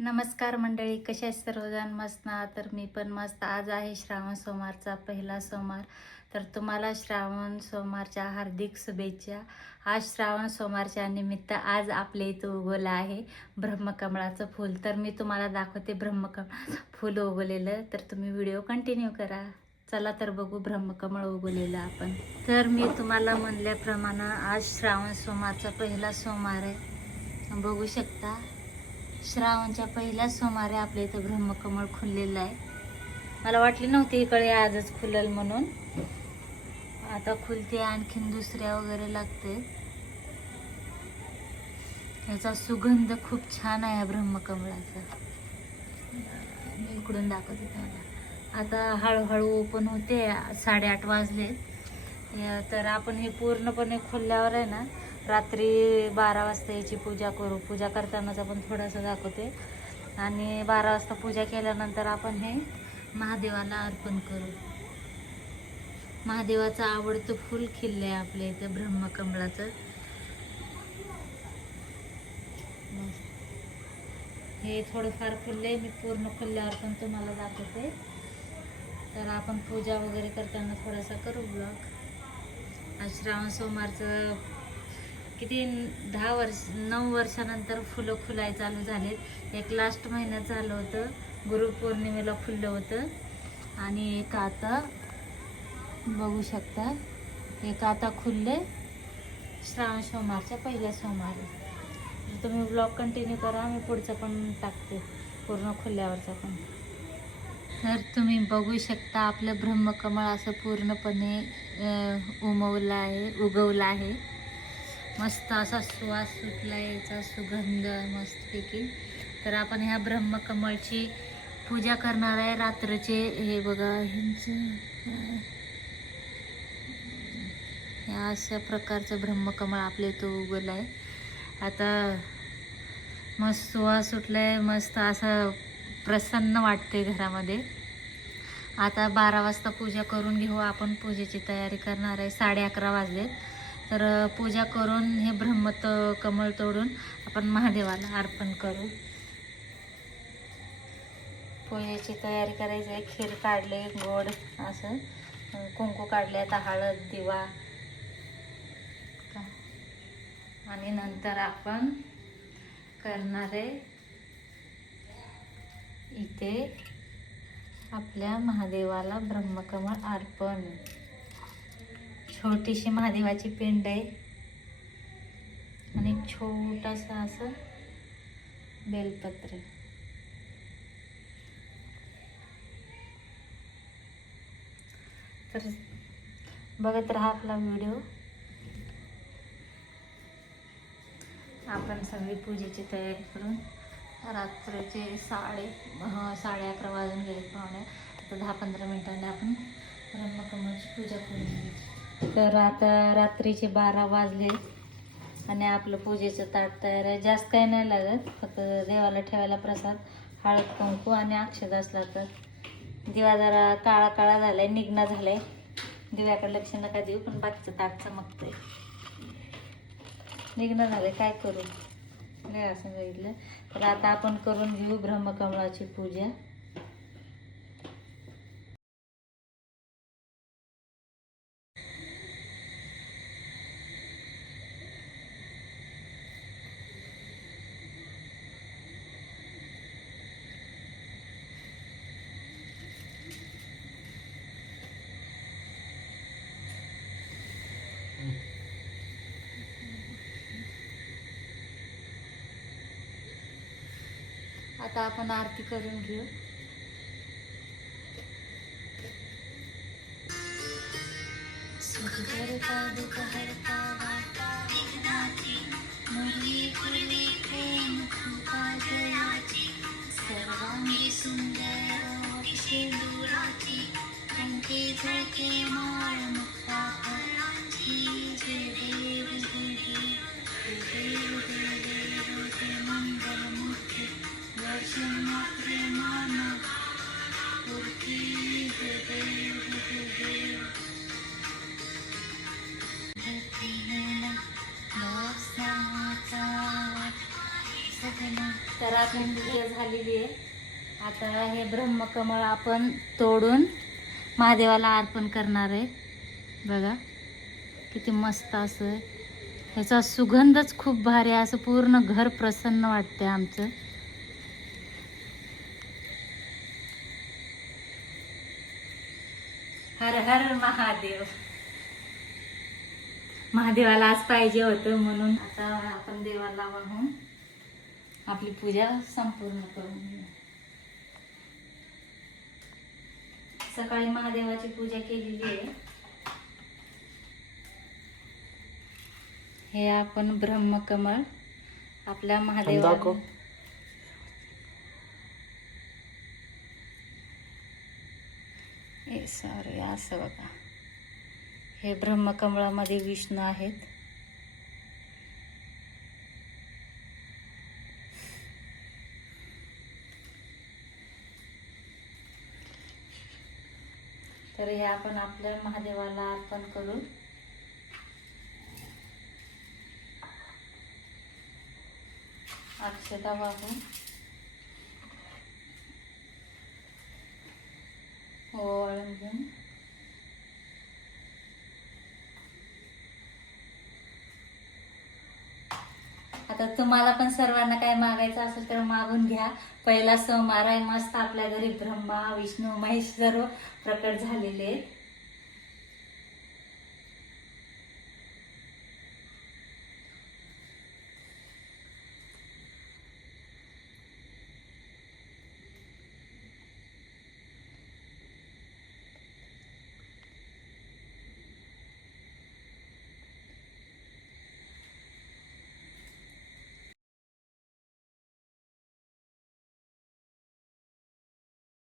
नमस्कार मंडळी कशा आहेत सर्वजण? मस्त ना? तर मी पण मस्त. आज आहे श्रावण सोमवारचा पहिला सोमवार. तर तुम्हाला श्रावण सोमवारच्या हार्दिक शुभेच्छा. आज श्रावण सोमवारच्या निमित्त आज आपल्या इथं उगवलं आहे ब्रह्मकमळाचं फूल. तर मी तुम्हाला दाखवते ब्रह्मकमळाचं फूल उगवलेलं. तर तुम्ही व्हिडिओ कंटिन्यू करा. चला तर बघू ब्रह्मकमळ उगवलेलं आपण. तर मी तुम्हाला म्हणल्याप्रमाणे आज श्रावण सोमवारचा पहिला सोमवार आहे. बघू शकता. श्रावणच्या पहिल्या सोमारे आपल्या इथं ब्रह्मकमळ खुललेलं आहे. मला वाटली नव्हती इकडे आजच खुलल म्हणून. आता खुलते आणखीन दुसऱ्या वगैरे लागते याचा सुगंध खूप छान आहे ब्रह्मकमळाचा. मी इकडून दाखवते तुम्हाला. आता हळूहळू ओपन होते साडेआठ वाजले तर आपण हे पूर्णपणे खुलल्यावर आहे ना रात्री बारा वाजता याची पूजा करू. पूजा करतानाच आपण थोडंसं दाखवते. आणि बारा वाजता पूजा केल्यानंतर आपण हे महादेवाला अर्पण करू. महादेवाचं आवडतं फुल खिल्लं आहे आपल्या इथं ब्रह्मकमळाचं. हे थोडंफार खुललंय मी पूर्ण खुलल्यावर पण तुम्हाला दाखवते. तर आपण पूजा वगैरे करताना थोडासा करू ब्लॉग आज श्रावण सोमवारचं किती दहा वर्ष नऊ वर्षानंतर फुलं फुलाय चालू झालेत. एक लास्ट महिन्यात झालं होतं. गुरुपौर्णिमेला फुललं होतं. आणि एक आता बघू शकता एक आता खुलले श्रावण सोमवारच्या पहिल्या सोमवारी. तर तुम्ही ब्लॉग कंटिन्यू करा मी पुढचं पण टाकते. पूर्ण खुलल्यावरचं पण. तर तुम्ही बघू शकता आपलं ब्रह्मकमळ असं पूर्णपणे उमवलं आहे उगवलं आहे. मस्त असा सुवास सुटला याचा सुगंध मस्तपैकी. तर आपण ह्या ब्रह्मकमळची पूजा करणार आहे. रात्रीचे हे बघा ह्यांचं ह्या अशा प्रकारचं ब्रह्मकमळ आपल्या इथं उगवलं आहे आता मस्त सुवास सुटलाय मस्त असं प्रसन्न वाटते घरामध्ये. आता बारा वाजता पूजा करून घेऊ. आपण पूजेची तयारी करणार आहे. साडे अकरा वाजले तर पूजा करून हे ब्रह्मत कमळ तोडून आपण महादेवाला अर्पण करू. पूजेची तयारी करायची आहे. खीर काढले गोड असं कुंकू काढले आता हळद दिवा. का- आणि नंतर आपण करणार आहे इथे आपल्या महादेवाला ब्रह्मकमळ अर्पण. छोटीशी महादेवाची पिंड आहे. आणि छोटासा असं बेलपत्र. तर बघत राहा आपला व्हिडिओ. आपण सगळी पूजेची तयारी करून रात्रीचे साडे हं, साडे अकरा वाजून गेले पाहुणे. आता दहा पंधरा मिनिटांनी आपण ब्रह्मकमळची पूजा करून घ्यायची तर आता रात्रीचे बारा वाजले आणि आपलं पूजेचं ताट तयार आहे. जास्त काही नाही लागत फक्त देवाला ठेवायला प्रसाद हळद कुंकू आणि अक्षद असला तर. दिवा जरा काळा काळा झालाय निघणं आहे दिव्याकडे लक्ष नका देऊ पण बाकीचं ताट चमकतंय. निघणं झालंय काय करू? नाही असं सांगितलं तर आता आपण करून घेऊ ब्रह्मकमळाची पूजा. आता आपण आरती करून घेऊ. सर्वांगी आपली पूजा झालेली आहे. आता हे ब्रह्मकमळ आपण तोडून महादेवाला अर्पण करणार आहे. बघा किती मस्त असं आहे. ह्याचा सुगंधच खूप भारी आहे. असं पूर्ण घर प्रसन्न वाटते आमचं. हर हर महादेव. महादेवाला आज पाहिजे होतं म्हणून. आता आपण देवाला वाहून आपली पूजा संपूर्ण करून घेऊ. सकाळी महादेवाची पूजा केलेली आहे. हे आपण ब्रह्मकमळ आपल्या. ए सॉरी असं बघा. हे ब्रह्मकमळामध्ये विष्णू आहेत. तर हे आपण आपल्या महादेवाला अर्पण करून अक्षता वाहून ओवाळून घेऊन तर तुम्हाला पण सर्वांना काय मागायचं असेल तर मागून घ्या. पहिला सोमवार आहे. मस्त आपल्या घरी ब्रह्मा विष्णू महेश सर्व प्रकट झालेले आहेत.